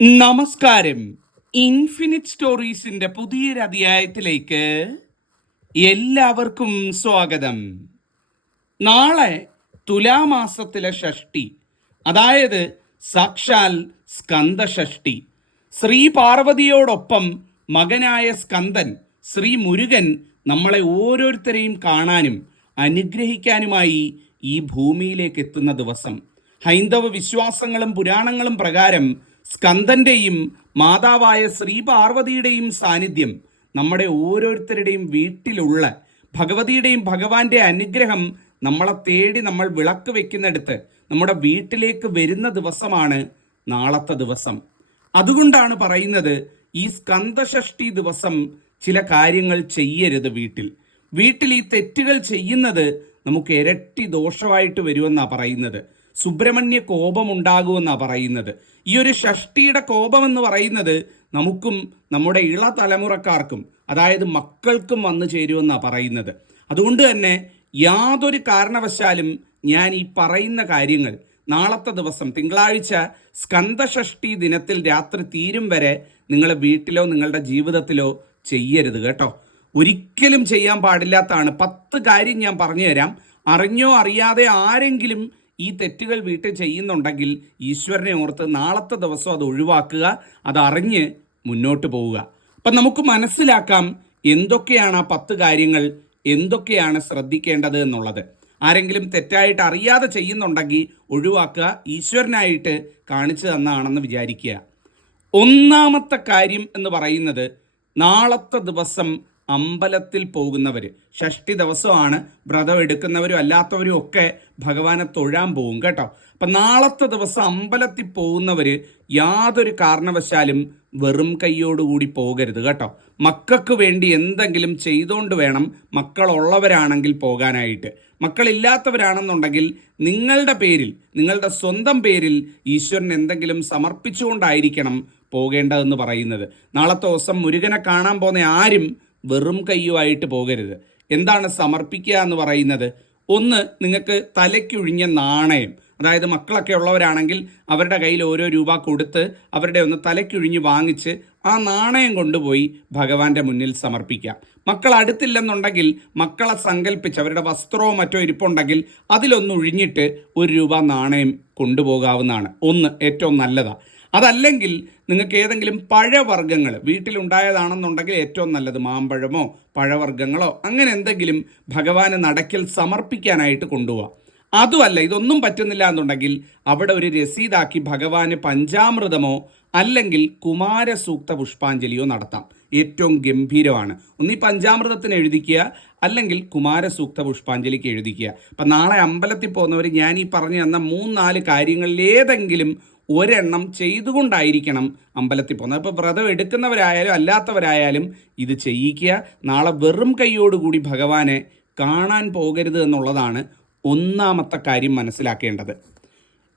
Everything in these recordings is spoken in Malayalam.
നമസ്കാരം. ഇൻഫിനിറ്റ് സ്റ്റോറീസിന്റെ പുതിയൊരു അധ്യായത്തിലേക്ക് എല്ലാവർക്കും സ്വാഗതം. നാളെ തുലാമാസത്തിലെ ഷഷ്ടി അതായത് സാക്ഷാൽ സ്കന്ദഷഷ്ടി ശ്രീ പാർവതിയോടൊപ്പം മകനായ സ്കന്ദൻ ശ്രീ മുരുകൻ നമ്മളെ ഓരോരുത്തരെയും കാണാനും അനുഗ്രഹിക്കാനുമായി ഈ ഭൂമിയിലേക്ക് എത്തുന്ന ദിവസം. ഹൈന്ദവ വിശ്വാസങ്ങളും പുരാണങ്ങളും പ്രകാരം സ്കന്ദന്റെയും മാതാവായ ശ്രീ പാർവതിയുടെയും സാന്നിധ്യം നമ്മുടെ ഓരോരുത്തരുടെയും വീട്ടിലുള്ള ഭഗവതിയുടെയും ഭഗവാന്റെ അനുഗ്രഹം നമ്മളെ തേടി നമ്മൾ വിളക്ക് വെക്കുന്നിടത്ത് നമ്മുടെ വീട്ടിലേക്ക് വരുന്ന ദിവസമാണ് നാളത്തെ ദിവസം. അതുകൊണ്ടാണ് പറയുന്നത് ഈ സ്കന്ദഷഷ്ടി ദിവസം ചില കാര്യങ്ങൾ ചെയ്യരുത് വീട്ടിൽ. വീട്ടിൽ ഈ തെറ്റുകൾ ചെയ്യുന്നത് നമുക്ക് ഇരട്ടി ദോഷമായിട്ട് വരുമെന്നാണ് പറയുന്നത്. സുബ്രഹ്മണ്യ കോപമുണ്ടാകുമെന്നാണ് പറയുന്നത്. ഈ ഒരു ഷഷ്ടിയുടെ എന്ന് പറയുന്നത് നമുക്കും നമ്മുടെ ഇള തലമുറക്കാർക്കും അതായത് മക്കൾക്കും വന്നു ചേരുമെന്നാണ് പറയുന്നത്. അതുകൊണ്ട് തന്നെ യാതൊരു കാരണവശാലും ഞാൻ ഈ പറയുന്ന കാര്യങ്ങൾ നാളത്തെ ദിവസം തിങ്കളാഴ്ച സ്കന്ദഷഷ്ടി ദിനത്തിൽ രാത്രി തീരും വരെ നിങ്ങളെ വീട്ടിലോ നിങ്ങളുടെ ജീവിതത്തിലോ ചെയ്യരുത് കേട്ടോ. ഒരിക്കലും ചെയ്യാൻ പാടില്ലാത്തതാണ്. പത്ത് കാര്യം ഞാൻ പറഞ്ഞു തരാം അറിഞ്ഞോ അറിയാതെ ആരെങ്കിലും ഈ തെറ്റുകൾ വീട്ടിൽ ചെയ്യുന്നുണ്ടെങ്കിൽ ഈശ്വരനെ ഓർത്ത് നാളത്തെ ദിവസം അത് ഒഴിവാക്കുക അതറിഞ്ഞ് മുന്നോട്ട് പോവുക. അപ്പം നമുക്ക് മനസ്സിലാക്കാം എന്തൊക്കെയാണ് ആ പത്ത് കാര്യങ്ങൾ എന്തൊക്കെയാണ് ശ്രദ്ധിക്കേണ്ടത് എന്നുള്ളത്. ആരെങ്കിലും തെറ്റായിട്ട് അറിയാതെ ചെയ്യുന്നുണ്ടെങ്കിൽ ഒഴിവാക്കുക ഈശ്വരനായിട്ട് കാണിച്ചു തന്നാണെന്ന് വിചാരിക്കുക. ഒന്നാമത്തെ കാര്യം എന്ന് പറയുന്നത് നാളത്തെ ദിവസം അമ്പലത്തിൽ പോകുന്നവർ ഷഷ്ടി ദിവസമാണ് വ്രതം എടുക്കുന്നവരും അല്ലാത്തവരും ഒക്കെ ഭഗവാനെ തൊഴാൻ പോകും കേട്ടോ. അപ്പം നാളത്തെ ദിവസം അമ്പലത്തിൽ പോകുന്നവർ യാതൊരു കാരണവശാലും വെറും കൈയോടുകൂടി പോകരുത് കേട്ടോ. മക്കൾക്ക് വേണ്ടി എന്തെങ്കിലും ചെയ്തുകൊണ്ട് വേണം മക്കളുള്ളവരാണെങ്കിൽ പോകാനായിട്ട്. മക്കളില്ലാത്തവരാണെന്നുണ്ടെങ്കിൽ നിങ്ങളുടെ പേരിൽ നിങ്ങളുടെ സ്വന്തം പേരിൽ ഈശ്വരൻ എന്തെങ്കിലും സമർപ്പിച്ചുകൊണ്ടായിരിക്കണം പോകേണ്ടതെന്ന് പറയുന്നത്. നാളത്തെ ദിവസം മുരുകനെ കാണാൻ പോകുന്ന ആരും വെറും കയ്യുമായിട്ട് പോകരുത്. എന്താണ് സമർപ്പിക്കുക എന്ന് പറയുന്നത്? ഒന്ന് നിങ്ങൾക്ക് തലയ്ക്കൊഴിഞ്ഞ നാണയം അതായത് മക്കളൊക്കെ ഉള്ളവരാണെങ്കിൽ അവരുടെ കയ്യിൽ ഓരോ രൂപ കൊടുത്ത് അവരുടെ ഒന്ന് തലയ്ക്കൊഴിഞ്ഞ് വാങ്ങിച്ച് ആ നാണയം കൊണ്ടുപോയി ഭഗവാന്റെ മുന്നിൽ സമർപ്പിക്കാം മക്കൾ അടുത്തില്ലെന്നുണ്ടെങ്കിൽ മക്കളെ സങ്കല്പിച്ച് അവരുടെ വസ്ത്രമോ മറ്റോ ഇരിപ്പുണ്ടെങ്കിൽ അതിലൊന്ന് ഒഴിഞ്ഞിട്ട് ഒരു രൂപ നാണയം കൊണ്ടുപോകാവുന്നതാണ്. ഒന്ന് ഏറ്റവും നല്ലതാണ് അതല്ലെങ്കിൽ നിങ്ങൾക്ക് ഏതെങ്കിലും പഴവർഗങ്ങൾ വീട്ടിലുണ്ടായതാണെന്നുണ്ടെങ്കിൽ ഏറ്റവും നല്ലത് മാമ്പഴമോ പഴവർഗങ്ങളോ അങ്ങനെ എന്തെങ്കിലും ഭഗവാന് നടക്കിൽ സമർപ്പിക്കാനായിട്ട് കൊണ്ടുപോവാം. അതുമല്ല ഇതൊന്നും പറ്റുന്നില്ല എന്നുണ്ടെങ്കിൽ അവിടെ ഒരു രസീതാക്കി ഭഗവാന് പഞ്ചാമൃതമോ അല്ലെങ്കിൽ കുമാരസൂക്ത പുഷ്പാഞ്ജലിയോ നടത്താം. ഏറ്റവും ഗംഭീരമാണ്. ഒന്നീ പഞ്ചാമൃതത്തിന് എഴുതിക്കുക അല്ലെങ്കിൽ കുമാരസൂക്ത പുഷ്പാഞ്ജലിക്ക് എഴുതിക്കുക. അപ്പം നാളെ അമ്പലത്തിൽ പോകുന്നവർ ഞാൻ ഈ പറഞ്ഞു തന്ന മൂന്നാൽ കാര്യങ്ങളിൽ ഏതെങ്കിലും ഒരെണ്ണം ചെയ്തുകൊണ്ടായിരിക്കണം അമ്പലത്തിൽ പോകുന്നത്. അപ്പോൾ വ്രതം എടുക്കുന്നവരായാലും അല്ലാത്തവരായാലും ഇത് ചെയ്യിക്കുക നാളെ വെറും കൈയോടുകൂടി ഭഗവാനെ കാണാൻ പോകരുത് എന്നുള്ളതാണ് ഒന്നാമത്തെ കാര്യം മനസ്സിലാക്കേണ്ടത്.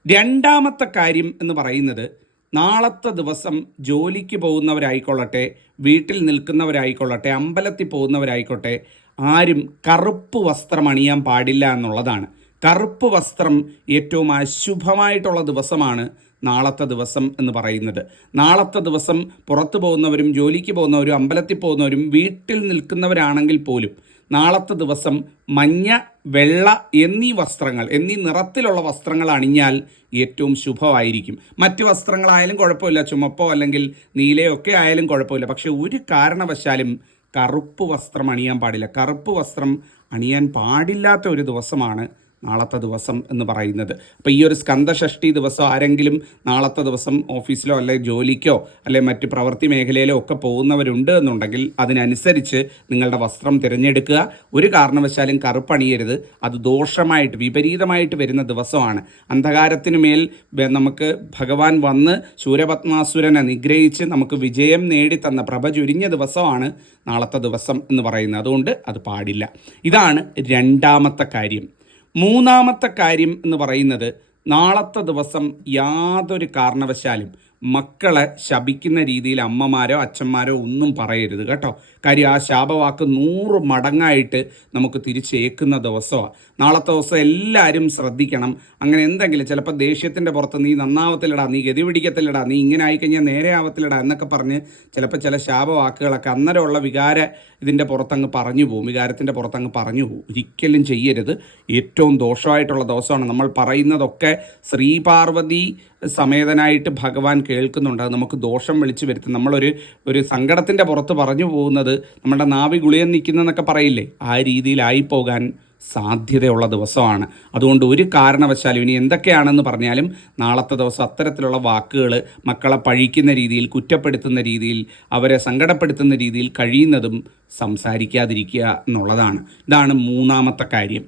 രണ്ടാമത്തെ കാര്യം എന്ന് പറയുന്നത് നാളത്തെ ദിവസം ജോലിക്ക് പോകുന്നവരായിക്കൊള്ളട്ടെ വീട്ടിൽ നിൽക്കുന്നവരായിക്കൊള്ളട്ടെ അമ്പലത്തിൽ പോകുന്നവരായിക്കോട്ടെ ആരും കറുപ്പ് വസ്ത്രം അണിയാൻ പാടില്ല എന്നുള്ളതാണ്. കറുപ്പ് വസ്ത്രം ഏറ്റവും അശുഭമായിട്ടുള്ള ദിവസമാണ് നാളത്തെ ദിവസം എന്ന് പറയുന്നത്. നാളത്തെ ദിവസം പുറത്തു പോകുന്നവരും ജോലിക്ക് പോകുന്നവരും അമ്പലത്തിൽ പോകുന്നവരും വീട്ടിൽ നിൽക്കുന്നവരാണെങ്കിൽ പോലും നാളത്തെ ദിവസം മഞ്ഞ വെള്ള എന്നീ വസ്ത്രങ്ങൾ എന്നീ നിറത്തിലുള്ള വസ്ത്രങ്ങൾ അണിഞ്ഞാൽ ഏറ്റവും ശുഭമായിരിക്കും. മറ്റ് വസ്ത്രങ്ങളായാലും കുഴപ്പമില്ല. ചുമപ്പോ അല്ലെങ്കിൽ നീലയോ ഒക്കെ ആയാലും കുഴപ്പമില്ല. പക്ഷേ ഒരു കാരണവശാലും കറുപ്പ് വസ്ത്രം അണിയാൻ പാടില്ല. കറുപ്പ് വസ്ത്രം അണിയാൻ പാടില്ലാത്ത ഒരു ദിവസമാണ് നാളത്തെ ദിവസം എന്ന് പറയുന്നത്. അപ്പോൾ ഈ ഒരു സ്കന്ധഷഷ്ടി ദിവസം ആരെങ്കിലും നാളത്തെ ദിവസം ഓഫീസിലോ അല്ലെ ജോലിക്കോ അല്ലെ മറ്റ് പ്രവൃത്തി മേഖലയിലോ ഒക്കെ പോകുന്നവരുണ്ട് എന്നുണ്ടെങ്കിൽ അതിനനുസരിച്ച് നിങ്ങളുടെ വസ്ത്രം തിരഞ്ഞെടുക്കുക. ഒരു കാരണവശാലും കറുപ്പണിയരുത്. അത് ദോഷമായിട്ട് വിപരീതമായിട്ട് വരുന്ന ദിവസമാണ്. അന്ധകാരത്തിന് മേൽ നമുക്ക് ഭഗവാൻ വന്ന് സൂര്യപത്മാസുരനെ നിഗ്രഹിച്ച് നമുക്ക് വിജയം നേടിത്തന്ന പ്രഭ ചുരിഞ്ഞ ദിവസമാണ് നാളത്തെ ദിവസം എന്ന് പറയുന്നത്. അതുകൊണ്ട് അത് പാടില്ല. ഇതാണ് രണ്ടാമത്തെ കാര്യം. മൂന്നാമത്തെ കാര്യം എന്ന് പറയുന്നത് നാളത്തെ ദിവസം യാതൊരു കാരണവശാലും മക്കളെ ശപിക്കുന്ന രീതിയിൽ അമ്മമാരോ അച്ഛന്മാരോ ഒന്നും പറയരുത് കേട്ടോ. കാര്യം ആ ശാപവാക്ക് നൂറ് മടങ്ങായിട്ട് നമുക്ക് തിരിച്ചേക്കുന്ന ദിവസമാണ് നാളത്തെ ദിവസം എല്ലാവരും ശ്രദ്ധിക്കണം. അങ്ങനെ എന്തെങ്കിലും ചിലപ്പോൾ ദേഷ്യത്തിന്റെ പുറത്ത് നീ നന്നാവത്തില്ലടാ നീ ഗതി പിടിക്കത്തില്ലടാ നീ ഇങ്ങനെ ആയിക്കഴിഞ്ഞാൽ നേരെ ആവത്തില്ലടാ എന്നൊക്കെ പറഞ്ഞ് ചിലപ്പോൾ ചില ശാപവാക്കുകളൊക്കെ അന്നേരമുള്ള വികാര ഇതിന്റെ പുറത്തങ്ങ് പറഞ്ഞു പോകും വികാരത്തിന്റെ പുറത്തങ്ങ് പറഞ്ഞു പോകും ഒരിക്കലും ചെയ്യരുത്. ഏറ്റവും ദോഷമായിട്ടുള്ള ദിവസമാണ് നമ്മൾ പറയുന്നതൊക്കെ ശ്രീപാർവതി സമേതനായിട്ട് ഭഗവാൻ കേൾക്കുന്നുണ്ട്. അത് നമുക്ക് ദോഷം വിളിച്ചു വരുത്തും. നമ്മളൊരു ഒരു സങ്കടത്തിന്റെ പുറത്ത് പറഞ്ഞു പോകുന്നത് നമ്മുടെ നാവി ഗുളിയൻ നിൽക്കുന്നതെന്നൊക്കെ പറയില്ലേ? ആ രീതിയിലായി പോകാൻ സാധ്യതയുള്ള ദിവസമാണ്. അതുകൊണ്ട് ഒരു കാരണവശാലും ഇനി എന്തൊക്കെയാണെന്ന് പറഞ്ഞാലും നാളത്തെ ദിവസം അത്തരത്തിലുള്ള വാക്കുകൾ മക്കളെ പഴിക്കുന്ന രീതിയിൽ കുറ്റപ്പെടുത്തുന്ന രീതിയിൽ അവരെ സങ്കടപ്പെടുത്തുന്ന രീതിയിൽ കഴിയുന്നതും സംസാരിക്കാതിരിക്കുക എന്നുള്ളതാണ്. ഇതാണ് മൂന്നാമത്തെ കാര്യം.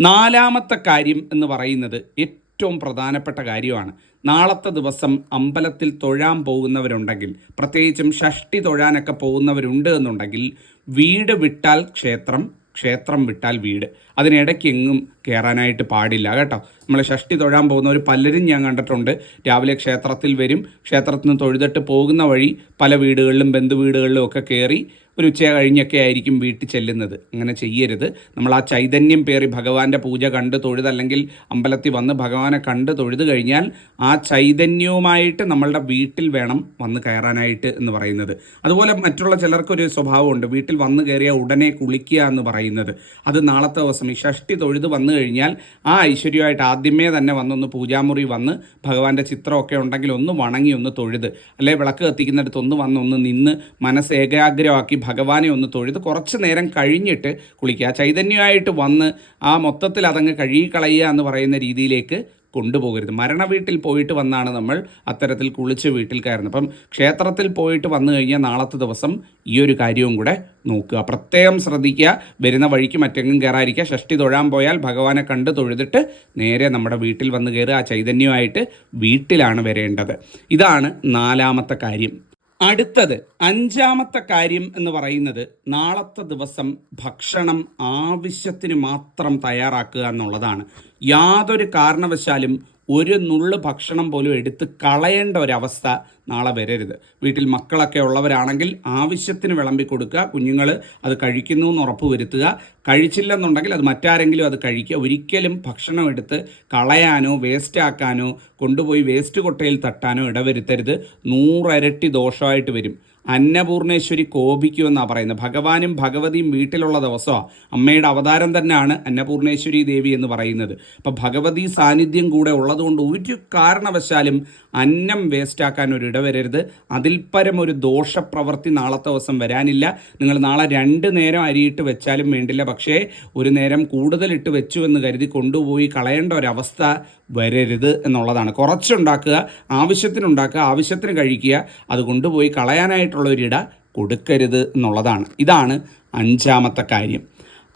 നാലാമത്തെ കാര്യം എന്ന് പറയുന്നത് ഏറ്റവും പ്രധാനപ്പെട്ട കാര്യമാണ്. നാളത്തെ ദിവസം അമ്പലത്തിൽ തൊഴാൻ പോകുന്നവരുണ്ടെങ്കിൽ പ്രത്യേകിച്ചും ഷഷ്ടി തൊഴാനൊക്കെ പോകുന്നവരുണ്ട് എന്നുണ്ടെങ്കിൽ വീട് വിട്ടാൽ ക്ഷേത്രം ക്ഷേത്രം വിട്ടാൽ വീട്. അതിനിടയ്ക്ക് എങ്ങും കയറാനായിട്ട് പാടില്ല കേട്ടോ. നമ്മൾ ഷഷ്ടി തൊഴാൻ പോകുന്നവർ പലരും ഞാൻ കണ്ടിട്ടുണ്ട്. രാവിലെ ക്ഷേത്രത്തിൽ വരും ക്ഷേത്രത്തിൽ നിന്ന് തൊഴുതിട്ട് പോകുന്ന വഴി പല വീടുകളിലും ബന്ധു വീടുകളിലും ഒക്കെ കയറി ഒരു ഉച്ച കഴിഞ്ഞൊക്കെ ആയിരിക്കും വീട്ടിൽ ചെല്ലുന്നത്. അങ്ങനെ ചെയ്യരുത്. നമ്മൾ ആ ചൈതന്യം പേറി ഭഗവാന്റെ പൂജ കണ്ട് തൊഴുത് അല്ലെങ്കിൽ അമ്പലത്തിൽ വന്ന് ഭഗവാനെ കണ്ട് തൊഴുത് കഴിഞ്ഞാൽ ആ ചൈതന്യവുമായിട്ട് നമ്മളുടെ വീട്ടിൽ വേണം വന്ന് കയറാനായിട്ട് എന്ന് പറയുന്നത്. അതുപോലെ മറ്റുള്ള ചിലർക്കൊരു സ്വഭാവമുണ്ട്. വീട്ടിൽ വന്ന് കയറിയ ഉടനെ കുളിക്കുക എന്ന് പറയുന്നത്. അത് നാളത്തെ ദിവസം ഈ ഷഷ്ടി തൊഴുത് വന്നു കഴിഞ്ഞാൽ ആ ഐശ്വര്യമായിട്ട് ആദ്യമേ തന്നെ വന്നൊന്ന് പൂജാമുറി വന്ന് ഭഗവാന്റെ ചിത്രമൊക്കെ ഉണ്ടെങ്കിൽ ഒന്ന് വണങ്ങി ഒന്ന് തൊഴുത്. അല്ലെ വിളക്ക് കത്തിക്കുന്നിടത്ത് ഒന്ന് വന്ന് ഒന്ന് നിന്ന് മനസ്സ് ഏകാഗ്രമാക്കി ഭഗവാനെ ഒന്ന് തൊഴുത് കുറച്ച് നേരം കഴിഞ്ഞിട്ട് കുളിക്കുക. ചൈതന്യമായിട്ട് വന്ന് ആ മൊത്തത്തിൽ അതങ്ങ് കഴുകിക്കളയുക എന്ന് പറയുന്ന രീതിയിലേക്ക് കൊണ്ടുപോകരുത്. മരണ വീട്ടിൽ പോയിട്ട് വന്നാണ് നമ്മൾ അത്തരത്തിൽ കുളിച്ച് വീട്ടിൽ കയറുന്നത്. അപ്പം ക്ഷേത്രത്തിൽ പോയിട്ട് വന്നു കഴിഞ്ഞാൽ നാളത്തെ ദിവസം ഈ ഒരു കാര്യവും കൂടെ നോക്കുക. പ്രത്യേകം ശ്രദ്ധിക്കുക. വരുന്ന വഴിക്ക് മറ്റെങ്ങും കയറാതിരിക്കുക. ഷഷ്ടി തൊഴാൻ പോയാൽ ഭഗവാനെ കണ്ട് തൊഴുതിട്ട് നേരെ നമ്മുടെ വീട്ടിൽ വന്ന് കയറുക. ആ ചൈതന്യമായിട്ട് വീട്ടിലാണ് വരേണ്ടത്. ഇതാണ് നാലാമത്തെ കാര്യം. അടുത്തത് അഞ്ചാമത്തെ കാര്യം എന്ന് പറയുന്നത് നാളത്തെ ദിവസം ഭക്ഷണം ആവശ്യത്തിന് മാത്രം തയ്യാറാക്കുക എന്നുള്ളതാണ്. യാതൊരു കാരണവശാലും ഒരു നുള്ള് ഭക്ഷണം പോലും എടുത്ത് കളയേണ്ട ഒരവസ്ഥ നാളെ വരരുത്. വീട്ടിൽ മക്കളൊക്കെ ഉള്ളവരാണെങ്കിൽ ആവശ്യത്തിന് വിളമ്പി കൊടുക്കുക. കുഞ്ഞുങ്ങൾ അത് കഴിക്കുന്നു എന്ന് ഉറപ്പ് വരുത്തുക കഴിച്ചില്ലെന്നുണ്ടെങ്കിൽ അത് മറ്റാരെങ്കിലും അത് കഴിക്കുക. ഒരിക്കലും ഭക്ഷണം എടുത്ത് കളയാനോ വേസ്റ്റ് ആക്കാനോ കൊണ്ടുപോയി വേസ്റ്റ് കൊട്ടയിൽ തട്ടാനോ ഇടവരുത്തരുത്. നൂറരട്ടി ദോഷമായിട്ട് വരും. അന്നപൂർണേശ്വരി കോപിക്കുമെന്നാണ് പറയുന്നത്. ഭഗവാനും ഭഗവതിയും വീട്ടിലുള്ള ദിവസമാണ് അമ്മയുടെ അവതാരം തന്നെയാണ് അന്നപൂർണേശ്വരി ദേവി എന്ന് പറയുന്നത്. അപ്പം ഭഗവതി സാന്നിധ്യം കൂടെ ഉള്ളതുകൊണ്ട് ഒരു കാരണവശാലും അന്നം വേസ്റ്റാക്കാൻ ഒരു ഇടവരരുത് അതിൽപരം ഒരു ദോഷപ്രവൃത്തി നാളത്തെ ദിവസം വരാനില്ല. നിങ്ങൾ നാളെ രണ്ട് നേരം അരിയിട്ട് വെച്ചാലും വേണ്ടില്ല. പക്ഷേ ഒരു നേരം കൂടുതലിട്ട് വെച്ചു എന്ന് കരുതി കൊണ്ടുപോയി കളയേണ്ട ഒരവസ്ഥ വരരുത് എന്നുള്ളതാണ്. കുറച്ചുണ്ടാക്കുക ആവശ്യത്തിനുണ്ടാക്കുക ആവശ്യത്തിന് കഴിക്കുക അത് കൊണ്ടുപോയി കളയാനായിട്ടുള്ള ഒരിട കൊടുക്കരുത് എന്നുള്ളതാണ്. ഇതാണ് അഞ്ചാമത്തെ കാര്യം.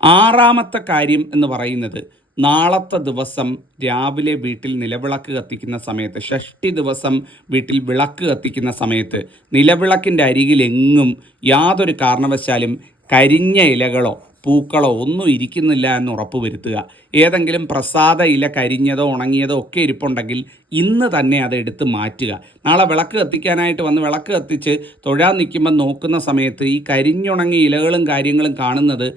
ആറാമത്തെ കാര്യം എന്ന് പറയുന്നത് നാളത്തെ ദിവസം രാവിലെ വീട്ടിൽ നിലവിളക്ക് കത്തിക്കുന്ന സമയത്ത് ഷഷ്ടി ദിവസം വീട്ടിൽ വിളക്ക് കത്തിക്കുന്ന സമയത്ത് നിലവിളക്കിന്റെ അരികിലെങ്ങും യാതൊരു കാരണവശാലും കരിഞ്ഞ ഇലകളോ പൂക്കളോ ഒന്നും ഇരിക്കുന്നില്ല എന്ന് ഉറപ്പ് വരുത്തുക ഏതെങ്കിലും പ്രസാദ ഇല കരിഞ്ഞതോ ഉണങ്ങിയതോ ഒക്കെ ഇരിപ്പുണ്ടെങ്കിൽ ഇന്ന് തന്നെ അത് എടുത്ത് മാറ്റുക. നാളെ വിളക്ക് കത്തിക്കാനായിട്ട് വന്ന് വിളക്ക് കത്തിച്ച് തൊഴാൻ നിൽക്കുമ്പോൾ നോക്കുന്ന സമയത്ത് ഈ കരിഞ്ഞുണങ്ങിയ ഇലകളും കാര്യങ്ങളും കാണുന്നത്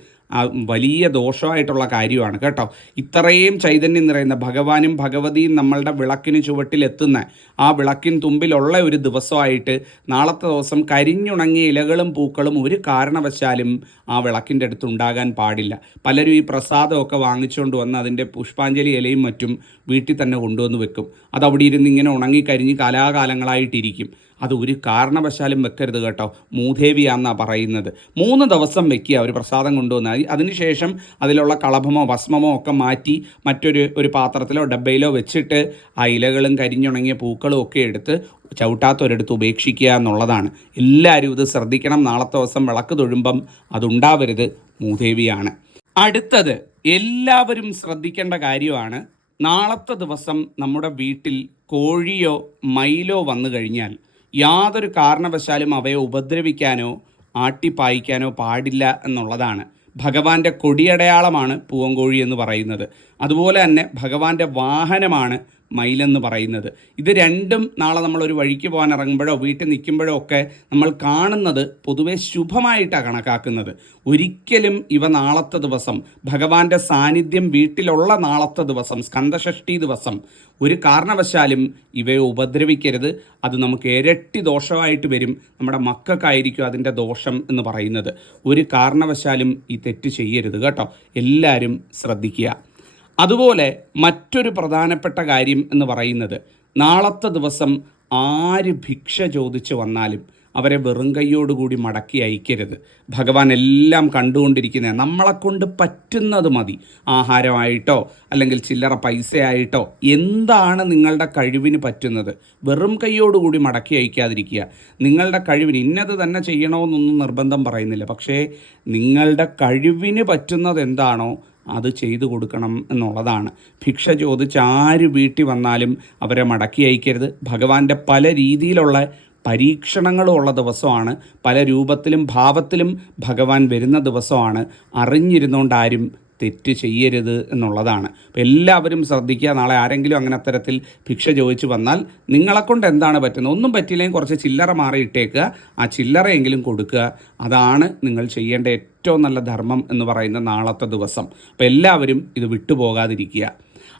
വലിയ ദോഷമായിട്ടുള്ള കാര്യമാണ് കേട്ടോ. ഇത്രയും ചൈതന്യം നിറയുന്ന ഭഗവാനും ഭഗവതിയും നമ്മളുടെ വിളക്കിന് ചുവട്ടിലെത്തുന്ന ആ വിളക്കിൻ തുമ്പിലുള്ള ഒരു ദിവസമായിട്ട് നാളത്തെ ദിവസം കരിഞ്ഞുണങ്ങിയ ഇലകളും പൂക്കളും ഒരു കാരണവശാലും ആ വിളക്കിന്റെ അടുത്ത് ഉണ്ടാകാൻ പാടില്ല. പലരും ഈ പ്രസാദമൊക്കെ വാങ്ങിച്ചുകൊണ്ട് വന്ന് അതിന്റെ പുഷ്പാഞ്ജലി ഇലയും മറ്റും വീട്ടിൽ തന്നെ കൊണ്ടുവന്ന് വെക്കും. അത് അവിടെ ഇരുന്ന് ഇങ്ങനെ ഉണങ്ങി കരിഞ്ഞ് കാലാകാലങ്ങളായിട്ടിരിക്കും. അത് ഒരു കാരണവശാലും വെക്കരുത് കേട്ടോ. മൂദേവിയാന്നാണ് പറയുന്നത്. മൂന്ന് ദിവസം വെക്കുക ഒരു പ്രസാദം കൊണ്ടുവന്നാൽ അതി- അതിനുശേഷം അതിലുള്ള കളഭമോ ഭസ്മമോ ഒക്കെ മാറ്റി മറ്റൊരു ഒരു പാത്രത്തിലോ ഡബ്ബയിലോ വെച്ചിട്ട് ആ ഇലകളും കരിഞ്ഞുണങ്ങിയ പൂക്കളും ഒക്കെ എടുത്ത് ചവിട്ടാത്തൊരിടത്ത് ഉപേക്ഷിക്കുക എന്നുള്ളതാണ്. എല്ലാവരും ഇത് ശ്രദ്ധിക്കണം. നാളത്തെ ദിവസം വിളക്ക് തൊഴുമ്പം അതുണ്ടാവരുത്. മൂദേവിയാണ്. അടുത്തത് എല്ലാവരും ശ്രദ്ധിക്കേണ്ട കാര്യമാണ്. നാളത്തെ ദിവസം നമ്മുടെ വീട്ടിൽ കോഴിയോ മയിലോ വന്നു കഴിഞ്ഞാൽ യാതൊരു കാരണവശാലും അവയെ ഉപദ്രവിക്കാനോ ആട്ടിപ്പായിക്കാനോ പാടില്ല എന്നുള്ളതാണ്. ഭഗവാന്റെ കൊടിയടയാളമാണ് പൂവങ്കോഴി എന്ന് പറയുന്നത്. അതുപോലെ തന്നെ ഭഗവാന്റെ വാഹനമാണ് മൈലെന്ന് പറയുന്നത്. ഇത് രണ്ടും നാളെ നമ്മൾ ഒരു വഴിക്ക് പോകാൻ ഇറങ്ങുമ്പോഴോ വീട്ടിൽ നിൽക്കുമ്പോഴോ ഒക്കെ നമ്മൾ കാണുന്നത് പൊതുവെ ശുഭമായിട്ടാണ് കണക്കാക്കുന്നത്. ഒരിക്കലും ഇവ നാളത്തെ ദിവസം ഭഗവാന്റെ സാന്നിധ്യം വീട്ടിലുള്ള നാളത്തെ ദിവസം സ്കന്ദഷഷ്ടി ദിവസം ഒരു കാരണവശാലും ഇവയെ ഉപദ്രവിക്കരുത്. അത് നമുക്ക് ഇരട്ടി ദോഷമായിട്ട് വരും. നമ്മുടെ മക്കൾക്കായിരിക്കും അതിന്റെ ദോഷം എന്ന് പറയുന്നത്. ഒരു കാരണവശാലും ഈ തെറ്റ് ചെയ്യരുത് കേട്ടോ. എല്ലാവരും ശ്രദ്ധിക്കുക. അതുപോലെ മറ്റൊരു പ്രധാനപ്പെട്ട കാര്യം എന്ന് പറയുന്നത് നാളത്തെ ദിവസം ആര് ഭിക്ഷ ചോദിച്ചു വന്നാലും അവരെ വെറും കൈയോടുകൂടി മടക്കി അയക്കരുത്. ഭഗവാൻ എല്ലാം കണ്ടുകൊണ്ടിരിക്കുന്നത് നമ്മളെക്കൊണ്ട് പറ്റുന്നത് മതി. ആഹാരമായിട്ടോ അല്ലെങ്കിൽ ചില്ലറ പൈസയായിട്ടോ എന്താണ് നിങ്ങളുടെ കഴിവിന് പറ്റുന്നത്? വെറും കൈയോടുകൂടി മടക്കി അയക്കാതിരിക്കുക. നിങ്ങളുടെ കഴിവിന് ഇന്നത് തന്നെ ചെയ്യണമെന്നൊന്നും നിർബന്ധം പറയുന്നില്ല. പക്ഷേ നിങ്ങളുടെ കഴിവിന് പറ്റുന്നത് എന്താണോ അത് ചെയ്തു കൊടുക്കണം എന്നുള്ളതാണ്. ഭിക്ഷ ചോദിച്ച് ആര് വീട്ടിൽ വന്നാലും അവരെ മടക്കി അയക്കരുത്. ഭഗവാന്റെ പല രീതിയിലുള്ള പരീക്ഷണങ്ങളും ഉള്ള ദിവസമാണ്. പല രൂപത്തിലും ഭാവത്തിലും ഭഗവാൻ വരുന്ന ദിവസമാണ്. അറിഞ്ഞിരുന്നുകൊണ്ട് ആരും തെറ്റ് ചെയ്യരുത് എന്നുള്ളതാണ്. അപ്പോൾ എല്ലാവരും ശ്രദ്ധിക്കുക നാളെ ആരെങ്കിലും അങ്ങനെ അത്തരത്തിൽ ഭിക്ഷ ചോദിച്ചു വന്നാൽ നിങ്ങളെക്കൊണ്ട് എന്താണ് പറ്റുന്നത്? ഒന്നും പറ്റില്ലെങ്കിൽ കുറച്ച് ചില്ലറ മാറി ഇട്ടേക്കുക. ആ ചില്ലറയെങ്കിലും കൊടുക്കുക. അതാണ് നിങ്ങൾ ചെയ്യേണ്ട ഏറ്റവും നല്ല ധർമ്മം എന്ന് പറയുന്ന നാളത്തെ ദിവസം. അപ്പോൾ എല്ലാവരും ഇത് വിട്ടുപോകാതിരിക്കുക.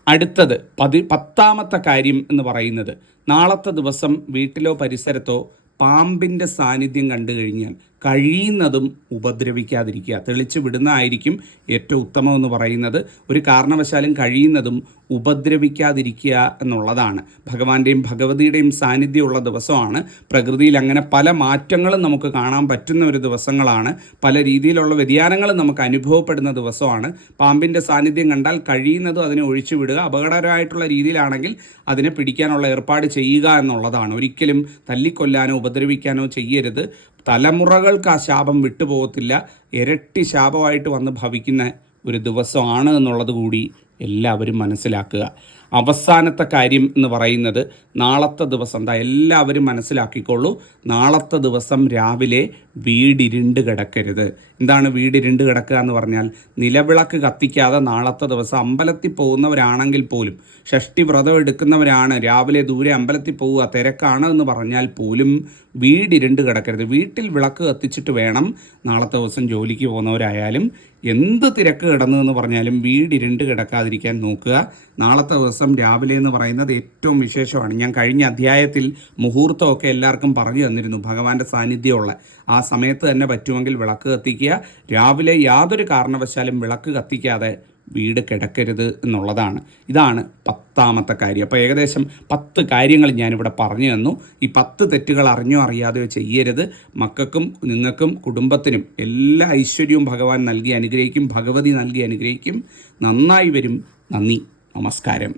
അടുത്തത് പതി പത്താമത്തെ കാര്യം എന്ന് പറയുന്നത് നാളത്തെ ദിവസം വീട്ടിലോ പരിസരത്തോ പാമ്പിന്റെ സാന്നിധ്യം കണ്ടു കഴിഞ്ഞാൽ കഴിയുന്നതും ഉപദ്രവിക്കാതിരിക്കുക. തെളിച്ച് വിടുന്നതായിരിക്കും ഏറ്റവും ഉത്തമം എന്ന് പറയുന്നത്. ഒരു കാരണവശാലും കഴിയുന്നതും ഉപദ്രവിക്കാതിരിക്കുക എന്നുള്ളതാണ്. ഭഗവാന്റെയും ഭഗവതിയുടെയും സാന്നിധ്യമുള്ള ദിവസമാണ്. പ്രകൃതിയിൽ അങ്ങനെ പല മാറ്റങ്ങളും നമുക്ക് കാണാൻ പറ്റുന്ന ഒരു ദിവസങ്ങളാണ്. പല രീതിയിലുള്ള വ്യതിയാനങ്ങളും നമുക്ക് അനുഭവപ്പെടുന്ന ദിവസമാണ്. പാമ്പിന്റെ സാന്നിധ്യം കണ്ടാൽ കഴിയുന്നതും അതിനെ ഒഴിച്ചു വിടുക. അപകടകരമായിട്ടുള്ള രീതിയിലാണെങ്കിൽ അതിനെ പിടിക്കാനുള്ള ഏർപ്പാട് ചെയ്യുക എന്നുള്ളതാണ്. ഒരിക്കലും തല്ലിക്കൊല്ലാനോ ഉപദ്രവിക്കാനോ ചെയ്യരുത്. തലമുറകൾക്ക് ആ ശാപം വിട്ടുപോകത്തില്ല. ഇരട്ടി ശാപമായിട്ട് വന്ന് ഭവിക്കുന്ന ഒരു ദിവസമാണ് എന്നുള്ളത് കൂടി എല്ലാവരും മനസ്സിലാക്കുക. അവസാനത്തെ കാര്യം എന്ന് പറയുന്നത് നാളത്തെ ദിവസം. എന്താ എല്ലാവരും മനസ്സിലാക്കിക്കോളൂ നാളത്തെ ദിവസം രാവിലെ വീടിരുണ്ട് കിടക്കരുത്. എന്താണ് വീടിരുണ്ട് കിടക്കുക എന്ന് പറഞ്ഞാൽ നിലവിളക്ക് കത്തിക്കാതെ നാളത്തെ ദിവസം അമ്പലത്തിൽ പോകുന്നവരാണെങ്കിൽ പോലും ഷഷ്ടി വ്രതം എടുക്കുന്നവരാണ് രാവിലെ ദൂരെ അമ്പലത്തിൽ പോവുക തിരക്കാണ് എന്ന് പറഞ്ഞാൽ പോലും വീടിരുണ്ട് കിടക്കരുത്. വീട്ടിൽ വിളക്ക് കത്തിച്ചിട്ട് വേണം നാളത്തെ ദിവസം ജോലിക്ക് പോകുന്നവരായാലും എന്ത് തിരക്ക് കിടന്നു എന്ന് പറഞ്ഞാലും വീടിരുണ്ട് കിടക്കാതിരിക്കാൻ നോക്കുക. നാളത്തെ ദിവസം രാവിലെ എന്ന് പറയുന്നത് ഏറ്റവും വിശേഷമാണ്. ഞാൻ കഴിഞ്ഞ അധ്യായത്തിൽ മുഹൂർത്തമൊക്കെ എല്ലാവർക്കും പറഞ്ഞു തന്നിരുന്നു. ഭഗവാന്റെ സാന്നിധ്യമുള്ള ആ സമയത്ത് തന്നെ പറ്റുമെങ്കിൽ വിളക്ക് കത്തിക്കുക. രാവിലെ യാതൊരു കാരണവശാലും വിളക്ക് കത്തിക്കാതെ വീട് കിടക്കരുത് എന്നുള്ളതാണ്. ഇതാണ് പത്താമത്തെ കാര്യം. അപ്പോൾ ഏകദേശം പത്ത് കാര്യങ്ങൾ ഞാനിവിടെ പറഞ്ഞു തന്നു. ഈ പത്ത് തെറ്റുകൾ അറിഞ്ഞോ അറിയാതെയോ ചെയ്യരുത്. മക്കൾക്കും നിങ്ങൾക്കും കുടുംബത്തിനും എല്ലാ ഐശ്വര്യവും ഭഗവാൻ നൽകി അനുഗ്രഹിക്കും. ഭഗവതി നൽകി അനുഗ്രഹിക്കും. നന്നായി വരും. നന്ദി. നമസ്കാരം.